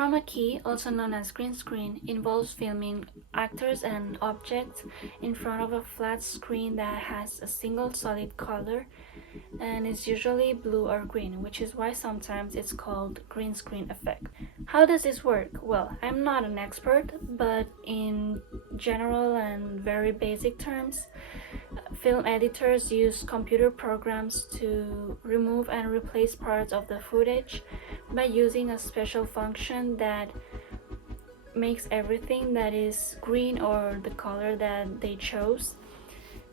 Chroma key, also known as green screen, involves filming actors and objects in front of a flat screen that has a single solid color and is usually blue or green, which is why sometimes it's called green screen effect. How does this work? Well, I'm not an expert, but in general and very basic terms, film editors use computer programs to remove and replace parts of the footage by using a special function that makes everything that is green or the color that they chose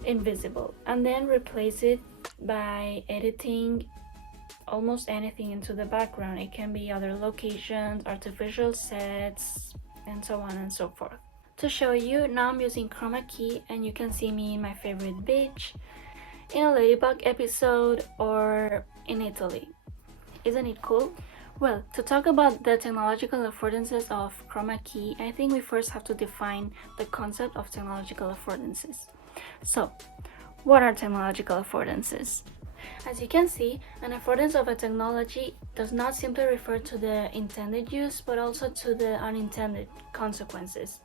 invisible, and then replace it by editing almost anything into the background. It can be other locations, artificial sets, and so on and so forth. To show you, now I'm using chroma key and you can see me in my favorite beach, in a ladybug episode, or in Italy. Isn't it cool? Well, to talk about the technological affordances of chroma key, I think we first have to define the concept of technological affordances. So, what are technological affordances? As you can see, an affordance of a technology does not simply refer to the intended use, but also to the unintended consequences.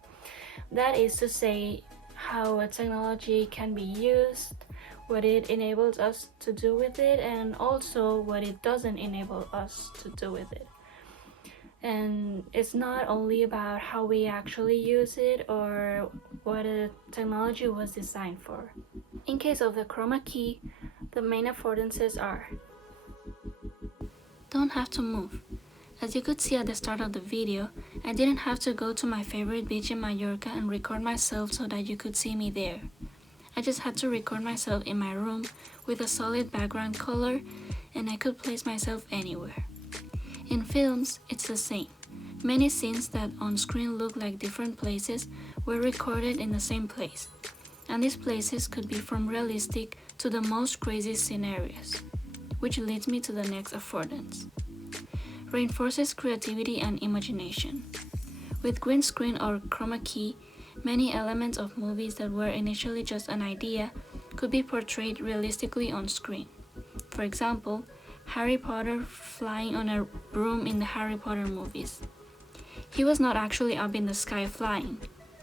That is to say, how a technology can be used, what it enables us to do with it, and also what it doesn't enable us to do with it. And it's not only about how we actually use it or what a technology was designed for. In case of the chroma key, the main affordances are: don't have to move. As you could see at the start of the video, I didn't have to go to my favorite beach in Mallorca and record myself so that you could see me there. I just had to record myself in my room with a solid background color, and I could place myself anywhere. In films, it's the same. Many scenes that on screen look like different places were recorded in the same place, and these places could be from realistic to the most crazy scenarios, which leads me to the next affordance. Reinforces creativity and imagination. With green screen or chroma key, many elements of movies that were initially just an idea could be portrayed realistically on screen. For example, Harry Potter flying on a broom in the Harry Potter movies. He was not actually up in the sky flying.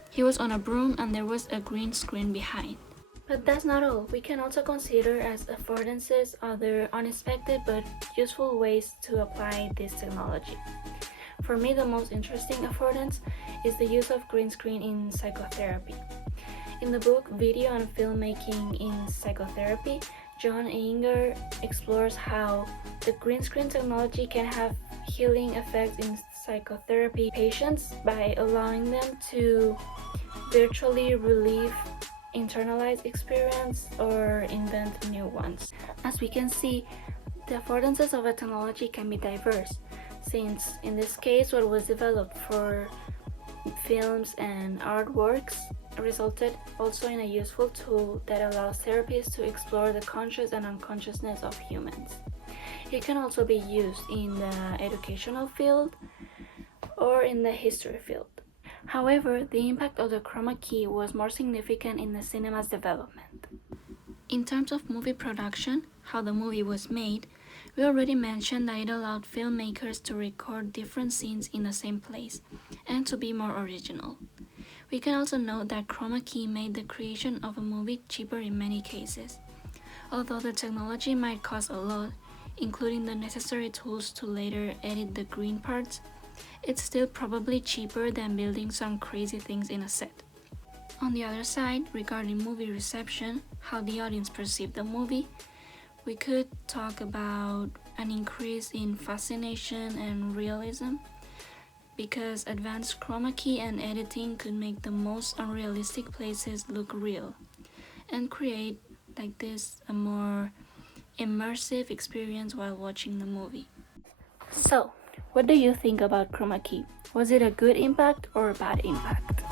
He was on a broom and there was a green screen behind. But that's not all. We can also consider as affordances other unexpected but useful ways to apply this technology. For me, the most interesting affordance is the use of green screen in psychotherapy. In the book Video and Filmmaking in Psychotherapy, John Inger explores how the green screen technology can have healing effects in psychotherapy patients by allowing them to virtually relieve internalized experience or invent new ones. As we can see, the affordances of a technology can be diverse, since in this case what was developed for films and artworks resulted also in a useful tool that allows therapists to explore the conscious and unconsciousness of humans. It can also be used in the educational field or in the history field. However, the impact of the chroma key was more significant in the cinema's development. In terms of movie production, how the movie was made, we already mentioned that it allowed filmmakers to record different scenes in the same place and to be more original. We can also note that chroma key made the creation of a movie cheaper in many cases. Although the technology might cost a lot, including the necessary tools to later edit the green parts, it's still probably cheaper than building some crazy things in a set. On the other side, regarding movie reception, how the audience perceived the movie, we could talk about an increase in fascination and realism, because advanced chroma key and editing could make the most unrealistic places look real and create like this a more immersive experience while watching the movie. So, what do you think about chroma key? Was it a good impact or a bad impact?